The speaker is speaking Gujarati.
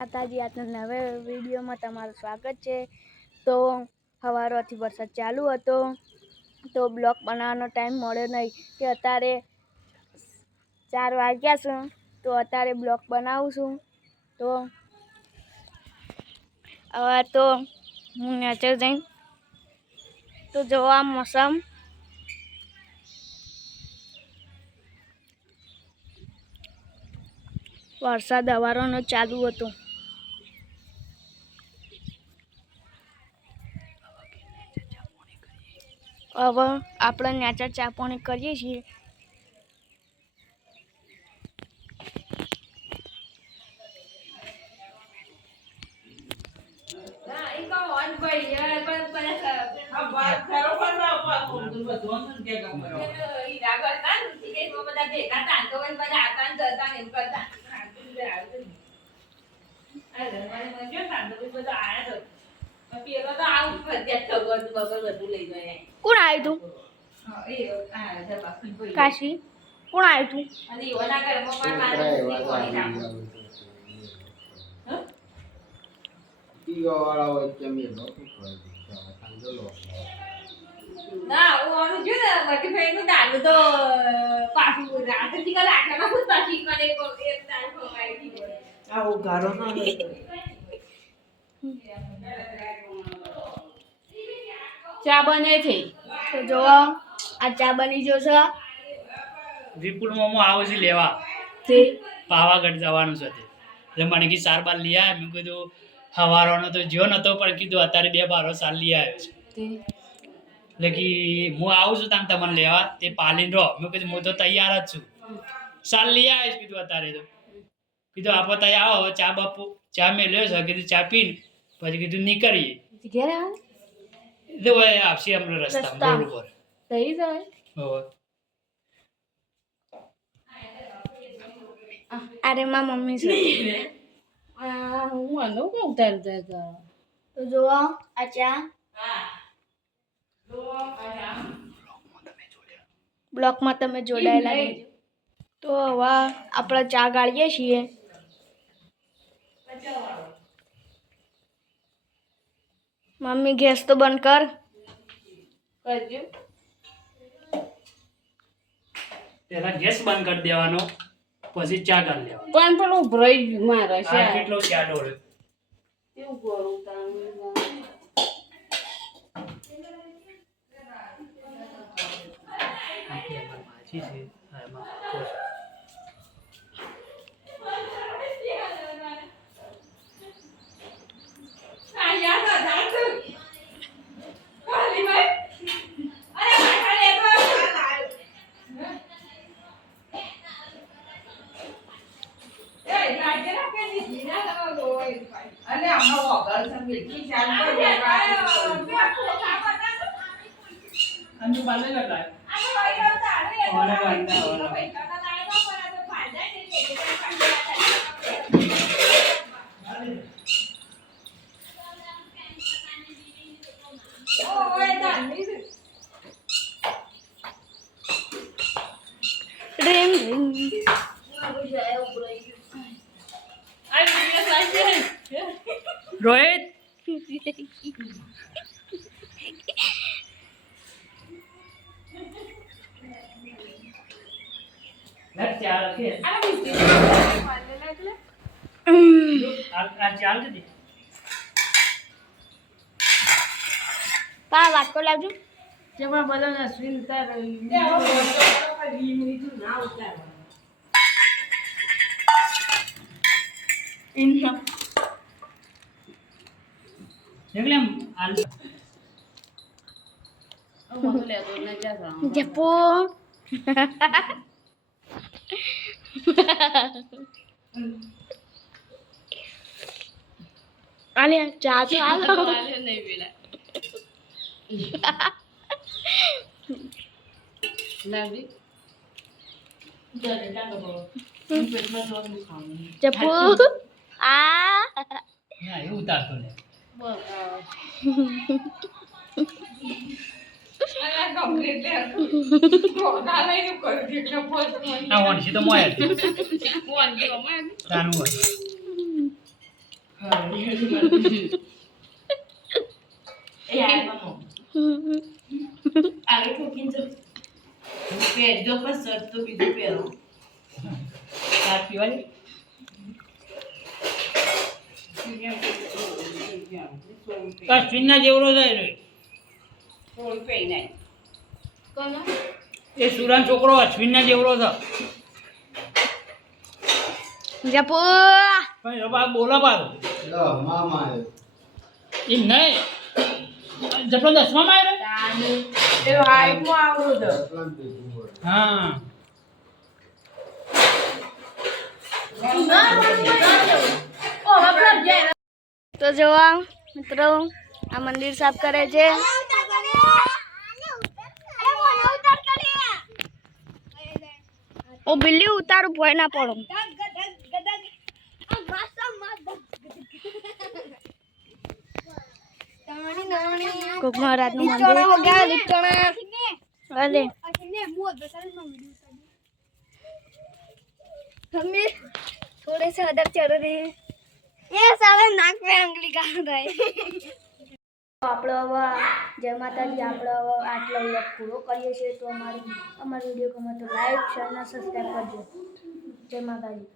માતાજી આજના નવા વિડીયોમાં તમારું સ્વાગત છે। તો સવારથી વરસાદ ચાલુ હતો તો બ્લોગ બનાવવાનો ટાઈમ મળ્યો નહીં કે અત્યારે 4 વાગ્યા છે તો અત્યારે બ્લોગ બનાવું છું। તો હવે તો હું નેચર જઈ તો જોવા મોસમ વરસાદ સવારનો ચાલુ હતો। હવે આપણે નેચર ચા પાણી કરીએ છીએ। કોણ આવ્યું તું કાશી કોણ આવ્યું તું ના ઓનું જો ને બટી ભાઈ નું દાનું તો પાછું રાતથી કલા આખા ખુદ પાછી કરે એક દાન ખવાઈ દીધો આવો ગારો ના ચા બને છે તો જો આ ચા બની જશે। વિપુલ મોમો આવો છે લેવા તે પાવાગઢ જવાનું છે એટલે મને કી 4 બાર લઈ આવ્યા। મેં કીધું હવારોનો તો જ્યો નતો પણ કીધું અત્યારે 2 બારો સાલ લઈ આવ્યો છે એટલે કે હું આવું છું તાન તમને લેવા તે પાલીને રહો। મેં કીધું હું તો તૈયાર જ છું સાલ લઈ આવ્યો કીધું અત્યારે તો કીધું આપો તૈયાર આવો હવે ચા બાપુ ચા મેલ્યો છે કીધું ચા પીને પછી કીધું નીકળીએ ઘેર આવે તો આપશે હમણાં રસ્તા રોડ ઉપર સહી જાય હવે અરે માં મમ્મી છે હું આનો કો ઉતારતા તો જો આ ચા બ્લોકમાં તમે જોડાયેલા રહેજો। તો હવે આપણે ચા ગાળીએ છીએ। મમ્મી ગેસ તો બંધ કર કરજો પેલા ગેસ બંધ કરી દેવાનો પછી ચા કરી લેવાનો પણ પેલું ભરાઈ મારા છે આ કેટલો ચા ડોળે કેવું કરું તાણ માછી છે એમાં અંજુ બાલે લગાય રોહિત લટ ચાલ કે આ ચાલ દે પા વાટકો લાવજો જેમાં બધા અશ્વિન તાર ના ઉતાર ઇન્ના એટલે આલ મને લેતો ન જા જપો આલે ચા તો આલો નહીં પેલા લાવી જપો આ ના એ ઉતારતો લે આ વણસી તો મોય તાનું હોય એ આ મમ્મો આગળ ઠોકીને જો પહેરજો પણ શર્ટ તો બીજું પહેરો ચા પીવાની અશ્વિનના જેવડો થાય રે એ સુરાન છોકરો અશ્વિનના જેવડો છે જપો પણ એ બા બોલા પાડો એમ નહીં જપલો 10માં આવ્યો હા તો જોવા મિત્રો આ મંદિર સાફ કરે છે ઓ બિલ્લી ઉતારું ભોય ના પડો કોક મહારાજનું મંદિર અરે मम्मी थोड़े से अदर चढ़ रहे हैं ये साले नाक में अंगली काट रहे આપણો હવે જય માતાજી આપણો હવે આટલો વ્લોગ પૂરો કરીએ છીએ તો અમારો વિડીયો ગમે તો લાઈક શેર અને સબસ્ક્રાઈબ કરજો જય માતાજી